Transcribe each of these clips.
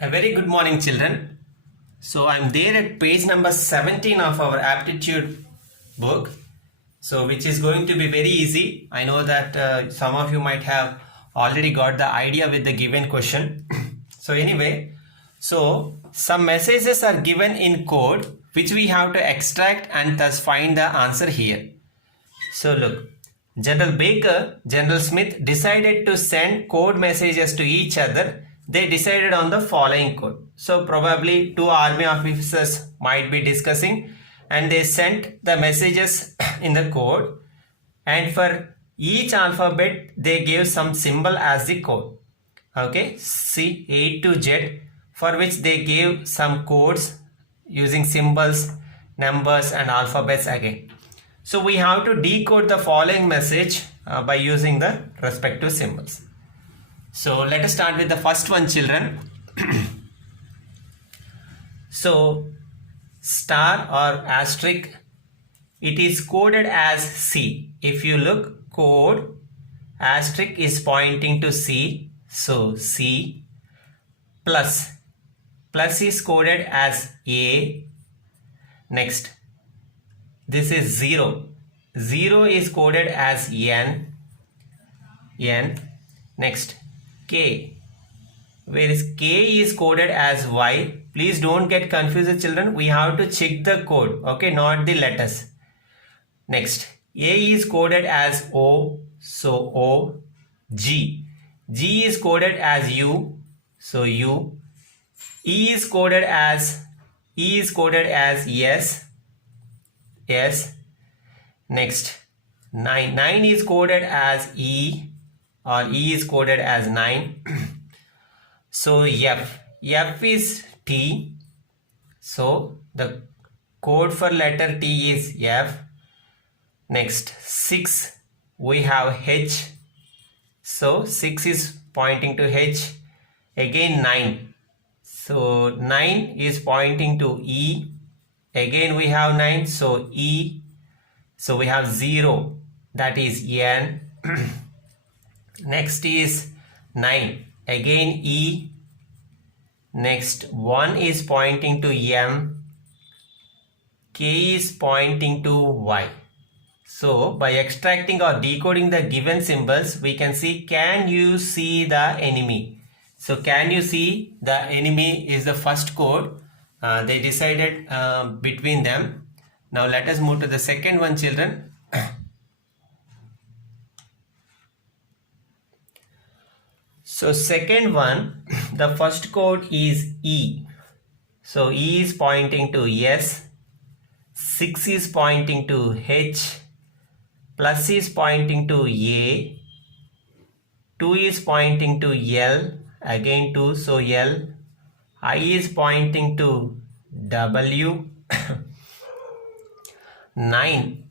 A very good morning, children. So I'm there at page number 17 of our aptitude book. So which is going to be very easy. I know that some of you might have already got the idea with the given question. So anyway, some messages are given in code which we have to extract and thus find the answer here. So look, General Baker, General Smith decided to send code messages to each other. They decided on the following code. So probably two army officers might be discussing and they sent the messages in the code, and for each alphabet they gave some symbol as the code. Okay, see A to Z, for which they gave some codes using symbols, numbers and alphabets again. So we have to decode the following message by using the respective symbols. So let us start with the first one, children. So star or asterisk, it is coded as C. If you look, code asterisk is pointing to C. So C. Plus is coded as A. Next, this is 0. 0 is coded as N. Next, K. Whereas K is coded as Y. Please don't get confused, children. We have to check the code, okay, not the letters. Next, A is coded as O. So O. G. G is coded as U. So U. E is coded as S. S. Next, 9. 9 is coded as E, or E is coded as 9. So F. F is T. So the code for letter T is F. Next, 6. We have H. So 6 is pointing to H. Again 9. So 9 is pointing to E. Again we have 9. So E. So we have 0. That is N. Next is 9. Again E. Next 1 is pointing to M. K is pointing to Y. So by extracting or decoding the given symbols, we can see, can you see the enemy? So can you see the enemy is the first code. They decided between them. Now let us move to the second one, children. So second one, the first code is E. So E is pointing to S. 6 is pointing to H. Plus is pointing to A. 2 is pointing to L. Again 2, so L. I is pointing to W. 9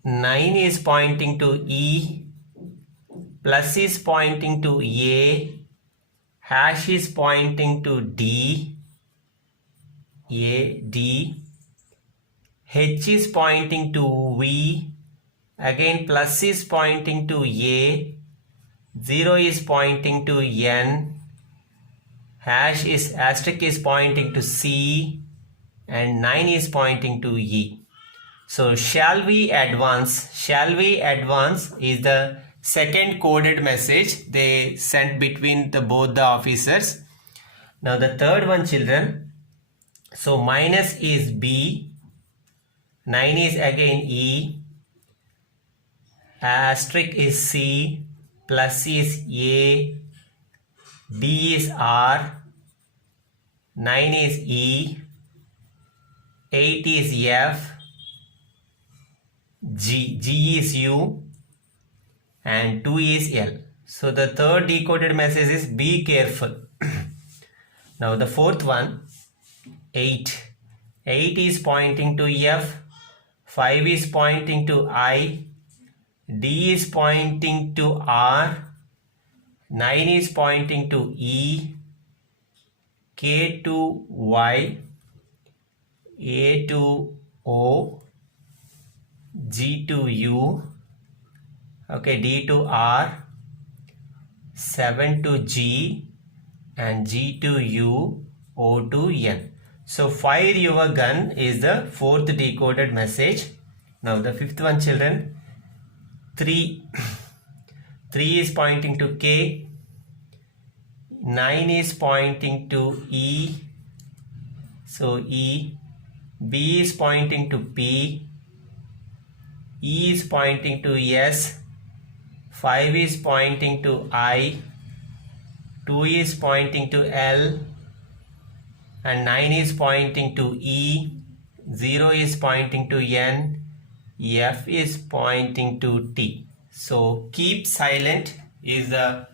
is pointing to E. Plus is pointing to A. Hash is pointing to D. A, D. H is pointing to V. Again plus is pointing to A. 0 is pointing to N. Asterisk is pointing to C. And 9 is pointing to E. So shall we advance? Shall we advance is the second coded message they sent between both the officers. Now the third one, children. So minus is B. 9 is again E. Asterisk is C. Plus is A. D is R. 9 is E. 8 is F. G is U. And 2 is L. So the third decoded message is be careful. Now the fourth one, 8. 8 is pointing to F. 5 is pointing to I. D is pointing to R. 9 is pointing to E. K to Y. A to O. G to U. Okay, D to R. 7 to G. And G to U. O to N. So fire your gun is the fourth decoded message. Now the fifth one, children. 3 is pointing to K. 9 is pointing to E. So E. B is pointing to P. E is pointing to S. 5 is pointing to I. 2 is pointing to L. And 9 is pointing to E. 0 is pointing to N. F is pointing to T. So keep silent is the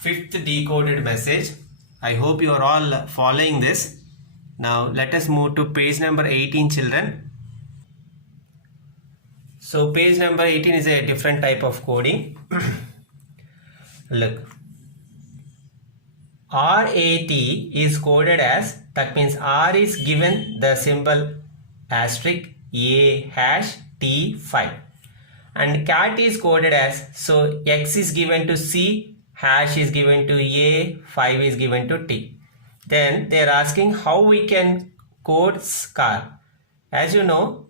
fifth decoded message. I hope you are all following this. Now let us move to page number 18, children. So page number 18 is a different type of coding. Look. RAT is coded as, that means R is given the symbol asterisk A hash T5, and cat is coded as, so X is given to C, hash is given to A, 5 is given to T. Then they are asking how we can code scar. As you know,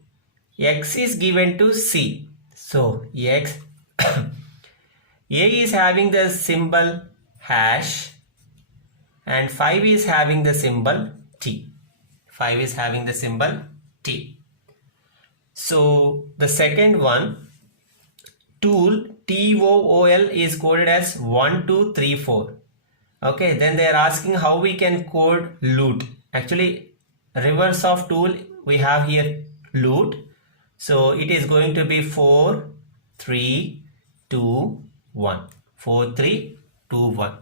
X is given to C, so X A is having the symbol hash, and 5 is having the symbol T. 5 is having the symbol T. So the second one, tool TOOL is coded as 1, 2, 3, 4. Okay, then they are asking how we can code loot. Actually, reverse of tool we have here loot. So it is going to be 4, 3, 2, 1. 4, 3, 2, 1.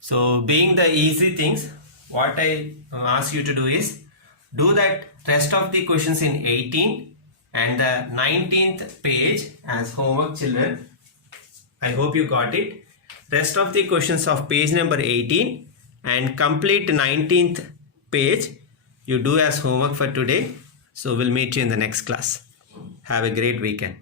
So being the easy things, what I ask you to do is do that rest of the questions in 18 and the 19th page as homework, children. I hope you got it. Rest of the questions of page number 18 and complete 19th page you do as homework for today. So we'll meet you in the next class. Have a great weekend.